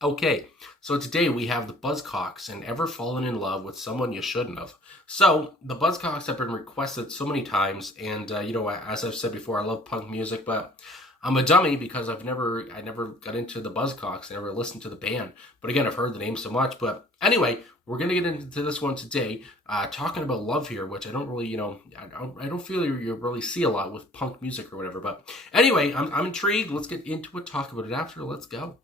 Okay, so today we have the Buzzcocks and Ever Fallen in Love with Someone You Shouldn't Have. So, the Buzzcocks have been requested so many times, and as I've said before, I love punk music, but I'm a dummy because I never got into the Buzzcocks. I never listened to the band. But again, I've heard the name so much. But anyway, we're gonna get into this one today, talking about love here, which I don't really, I don't feel you really see a lot with punk music or whatever. But anyway, I'm intrigued. Let's get into it. Talk about it after. Let's go.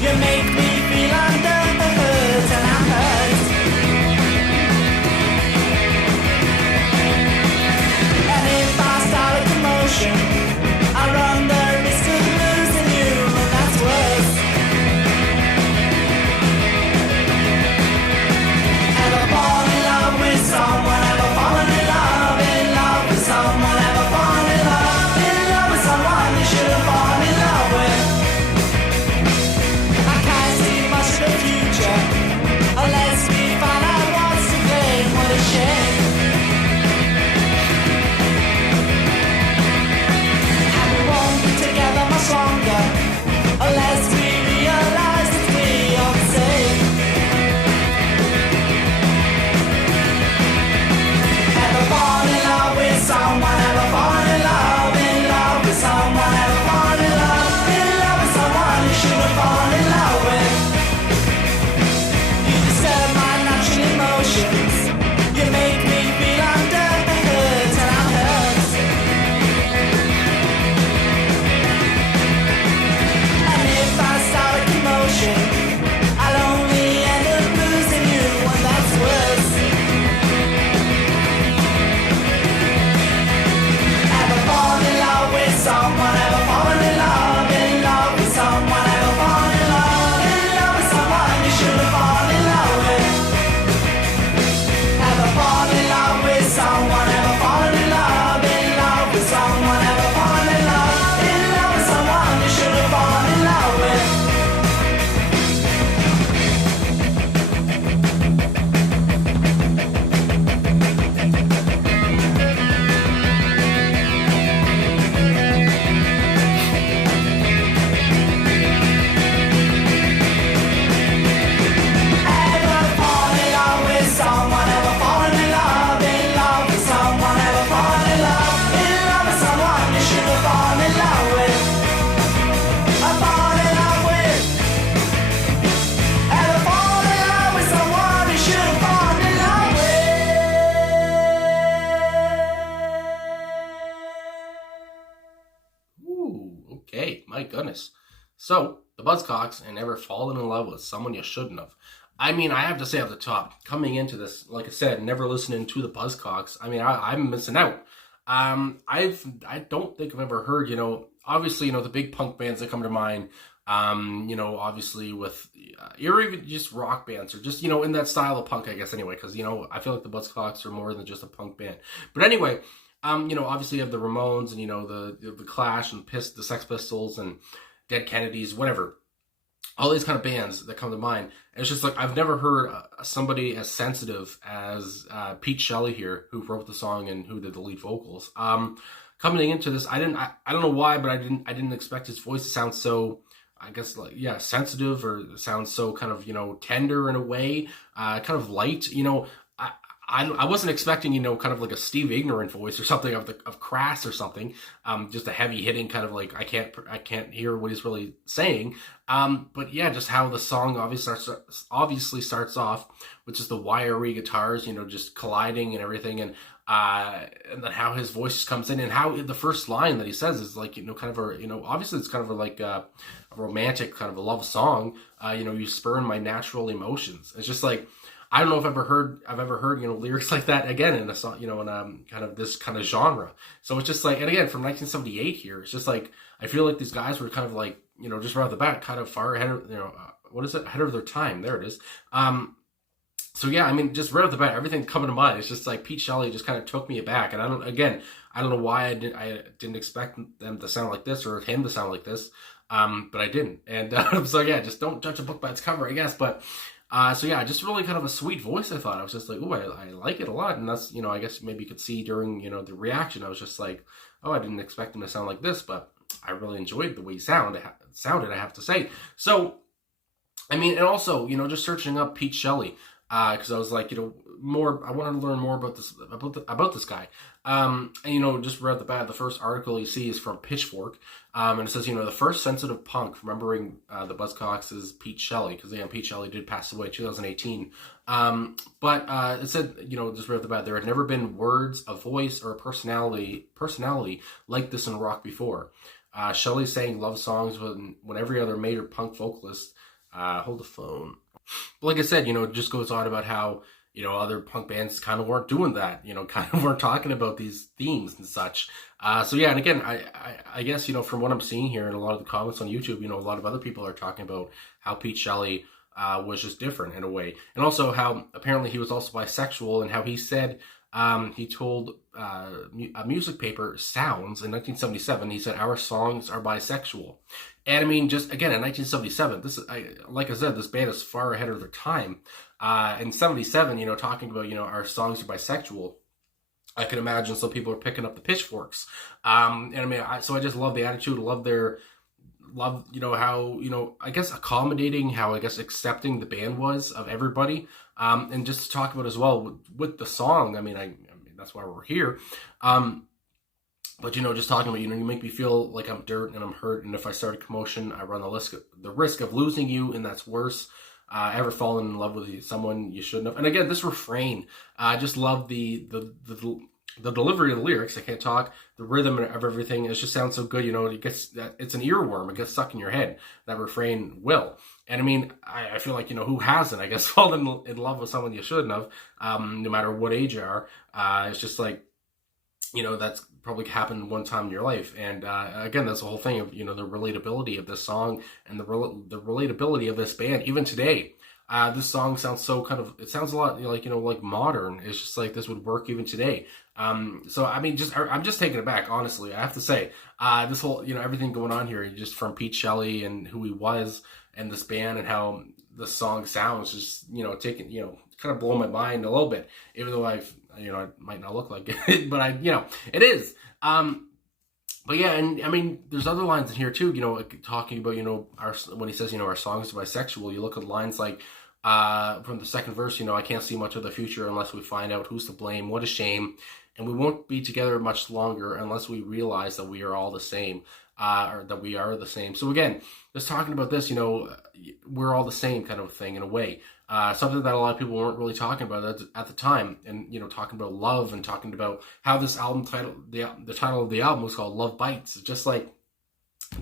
You make me feel under the hood and I'm hurt. And if I start a commotion, I run the risk of losing you, and that's worse. Ever fall in love with someone? Ever fallen in love with someone? Ever fallen in love with someone you should have fallen in love with? The future, unless we find out what's to blame. What a shame. And we won't be together much longer unless we realize that we are the same. Ever fall in love with someone? Ever fall in love with someone? Ever fall in love with someone you should have fallen in love with? You make me feel under the hood and I'm hurt. And if I start a commotion, I'll only end up losing you, and that's worse. Ever fall in love with someone? Ever fallen in love with someone? Ever fall in love with someone you should have fallen in love with? Ever fall in love with someone? Ever fallen in love with someone? Ever fallen in love with someone you should have fallen in love with? Ever fall in love with someone? Ever fallen in love with someone? Ever fallen in love with someone you should have fallen in love with? I fall in love with. Ever fall in love with someone you should have fallen in love with? Ooh, okay, my goodness. So, the Buzzcocks and Ever Fallen in Love with Someone You Shouldn't Have. I mean, I have to say at the top, coming into this, like I said, never listening to the Buzzcocks. I mean, I'm missing out. I don't think I've ever heard, obviously, the big punk bands that come to mind, obviously with, or even just rock bands, or just, in that style of punk, I guess, anyway, because, I feel like the Buzzcocks are more than just a punk band. But anyway, obviously you have the Ramones and, the Clash and the Sex Pistols and Dead Kennedys, whatever. All these kind of bands that come to mind. And it's just like, I've never heard somebody as sensitive as Pete Shelley here, who wrote the song and who did the lead vocals. Coming into this, I don't know why, but I didn't expect his voice to sound so, I guess, like, yeah, sensitive, or sound so kind of, tender in a way, kind of light, I wasn't expecting, kind of like a Steve Ignorant voice or something of Crass or something. Just a heavy hitting kind of like, I can't hear what he's really saying. But yeah, just how the song obviously starts off with just the wiry guitars, just colliding and everything. And then how his voice just comes in, and how the first line that he says is like, kind of obviously it's kind of like a romantic kind of a love song. You spurn my natural emotions. It's just like, I don't know if I've ever heard, lyrics like that again in a song, in kind of this kind of genre. So it's just like, and again, from 1978 here, it's just like, I feel like these guys were kind of like, just right off the bat, kind of far ahead of, ahead of their time. There it is. So yeah, I mean, just right off the bat, everything coming to mind, it's just like Pete Shelley just kind of took me aback. And I don't know why I didn't expect them to sound like this or him to sound like this. but I didn't. And so yeah, just don't judge a book by its cover, I guess. But so yeah, just really kind of a sweet voice. I thought I was just like, oh, I like it a lot, and that's I guess maybe you could see during the reaction. I was just like, oh, I didn't expect him to sound like this, but I really enjoyed the way he sounded. I have to say. So I mean, and also just searching up Pete Shelley because I was like more. I wanted to learn more about this guy. And just right at the bat, the first article you see is from Pitchfork, and it says the first sensitive punk remembering the Buzzcocks is Pete Shelley, because Pete Shelley did pass away in 2018. But it said just right at the bat, there had never been words, a voice, or a personality like this in rock before. Shelley sang love songs when every other major punk vocalist. Hold the phone. But like I said, it just goes on about how other punk bands kind of weren't doing that, kind of weren't talking about these themes and such. So yeah, and again, I guess, from what I'm seeing here in a lot of the comments on YouTube, a lot of other people are talking about how Pete Shelley was just different in a way. And also how apparently he was also bisexual, and how he said he told a music paper, Sounds, in 1977, he said, our songs are bisexual. And I mean, just again, in 1977, like I said, this band is far ahead of their time. In 77, talking about, our songs are bisexual, I can imagine some people are picking up the pitchforks. And I mean, so I just love the attitude, love how, I guess accommodating, how I guess accepting the band was of everybody. And just to talk about as well with the song, I mean, that's why we're here. But, just talking about, you make me feel like I'm dirt and I'm hurt. And if I start a commotion, I run the risk of losing you. And that's worse. Ever fallen in love with someone you shouldn't have. And again, this refrain, I just love the delivery of the lyrics. I can't talk. The rhythm of everything. It just sounds so good. It's an earworm. It gets stuck in your head. That refrain will. And I mean, I feel like, who hasn't, I guess, fallen in love with someone you shouldn't have, no matter what age you are. It's just like, that's probably happened one time in your life. And again, that's the whole thing of, the relatability of this song and the relatability of this band. Even today, this song sounds so it sounds a lot like modern. It's just like this would work even today. So, I mean, I'm just taking it back, honestly. I have to say, this whole, everything going on here, just from Pete Shelley and who he was and this band and how the song sounds, just, taking, kind of blow my mind a little bit, even though I might not look like it, but it is. But yeah, and I mean, there's other lines in here too, talking about, when he says, our songs are bisexual, you look at lines like, from the second verse, I can't see much of the future unless we find out who's to blame, what a shame, and we won't be together much longer unless we realize that we are all the same, or that we are the same. So again, just talking about this, we're all the same kind of thing in a way. Something that a lot of people weren't really talking about at the time, and talking about love and talking about how this album title, the title of the album was called Love Bites. It's just like,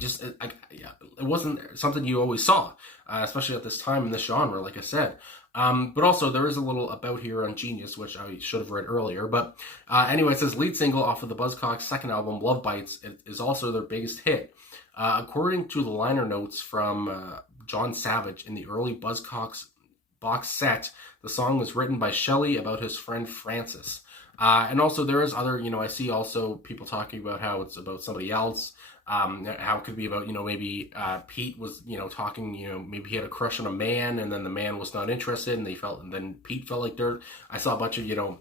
it wasn't something you always saw, especially at this time in this genre, like I said. But also there is a little about here on Genius, which I should have read earlier. But anyway, it says lead single off of the Buzzcocks' second album, Love Bites, it is also their biggest hit. According to the liner notes from John Savage in the early Buzzcocks box set, the song was written by Shelley about his friend Francis. And also there is other, I see also people talking about how it's about somebody else. How it could be about, maybe Pete was, talking, maybe he had a crush on a man and then the man was not interested and then Pete felt like dirt. I saw a bunch of,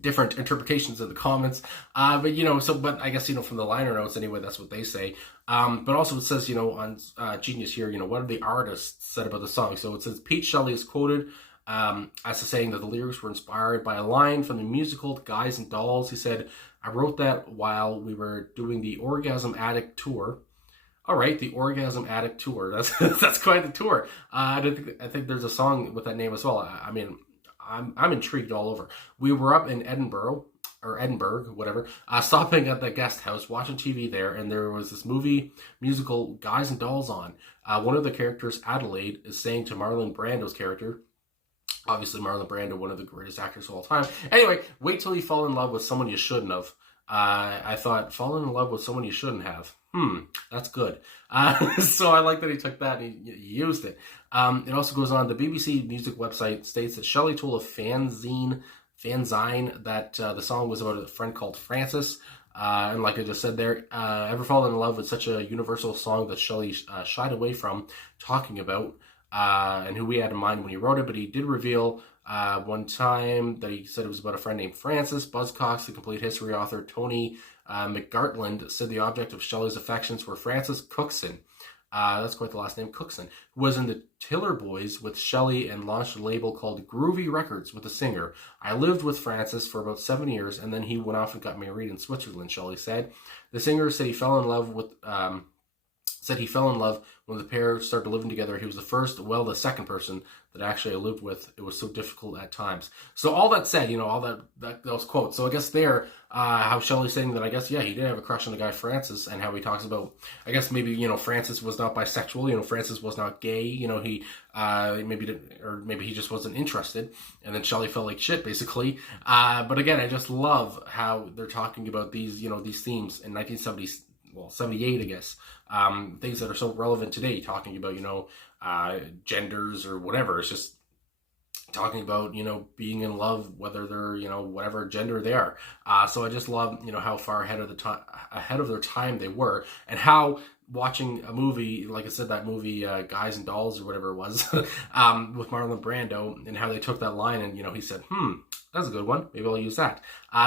different interpretations in the comments. But I guess, from the liner notes anyway, that's what they say. But also it says, on Genius here, what have the artists said about the song? So it says Pete Shelley is quoted as saying that the lyrics were inspired by a line from the musical Guys and Dolls. He said, I wrote that while we were doing the Orgasm Addict tour. All right, the Orgasm Addict tour. That's quite the tour. I think there's a song with that name as well. I mean, I'm intrigued all over. We were up in Edinburgh, whatever, stopping at the guest house, watching TV there, and there was this musical Guys and Dolls on. One of the characters, Adelaide, is saying to Marlon Brando's character, obviously Marlon Brando, one of the greatest actors of all time. Anyway, wait till you fall in love with someone you shouldn't have. I thought, falling in love with someone you shouldn't have. That's good. So I like that he took that and he used it. It also goes on, the BBC music website states that Shelley told a fanzine that the song was about a friend called Francis. And like I just said there, Ever Fallen in Love was such a universal song that Shelley shied away from talking about, and who he had in mind when he wrote it. But he did reveal one time that he said it was about a friend named Francis. Buzzcocks, the complete history author Tony McGartland, said the object of Shelley's affections were Francis Cookson. That's quite the last name, Cookson, who was in the Tiller Boys with Shelley and launched a label called Groovy Records with the singer. I lived with Francis for about 7 years, and then he went off and got married in Switzerland, Shelley said. The singer said he fell in love when the pair started living together. He was the second person that actually I lived with. It was so difficult at times. So all that said, all that those quotes. So I guess there, how Shelley's saying that, I guess, yeah, he did have a crush on the guy Francis, and how he talks about, I guess maybe, Francis was not bisexual, Francis was not gay, he maybe he just wasn't interested, and then Shelley felt like shit, basically. But again, I just love how they're talking about these, these themes in 1970s. Well, 78, I guess, things that are so relevant today, talking about, genders or whatever. It's just talking about, being in love, whether they're, whatever gender they are. So I just love, how far ahead of their time they were, and how watching a movie, like I said, that movie, Guys and Dolls or whatever it was, with Marlon Brando, and how they took that line and, he said, that's a good one. Maybe I'll use that.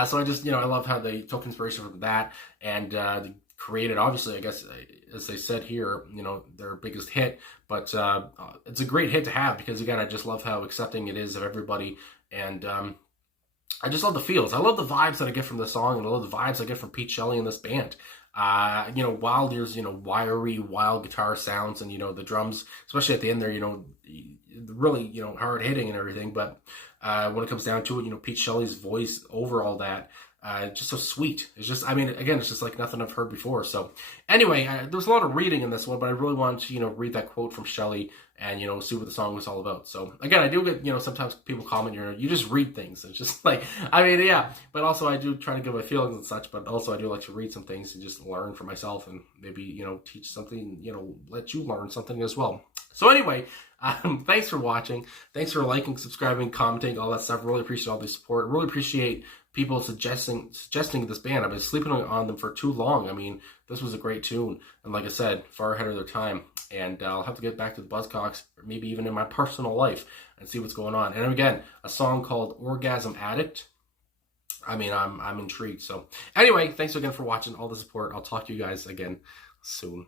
So I just, I love how they took inspiration from that, and they created, obviously, I guess, as they said here, their biggest hit, but it's a great hit to have, because again, I just love how accepting it is of everybody, and I just love the feels. I love the vibes that I get from the song, and I love the vibes I get from Pete Shelley and this band. Wild ears, wiry, wild guitar sounds, and the drums, especially at the end there, really, hard hitting and everything, but when it comes down to it, Pete Shelley's voice over all that, just so sweet. It's just, again, it's just like nothing I've heard before. So anyway, there's a lot of reading in this one, but I really wanted to, read that quote from Shelley and, see what the song was all about. So again, I do get, sometimes people comment, you just read things. It's just like, yeah, but also I do try to get my feelings and such, but also I do like to read some things and just learn for myself, and maybe, teach something, let you learn something as well. So anyway, thanks for watching. Thanks for liking, subscribing, commenting, all that stuff. Really appreciate all the support. Really appreciate people suggesting this band. I've been sleeping on them for too long. This was a great tune, and like I said, far ahead of their time. And I'll have to get back to the Buzzcocks, or maybe even in my personal life, and see what's going on. And again, a song called Orgasm Addict. I'm intrigued. So anyway, thanks again for watching, all the support. I'll talk to you guys again soon.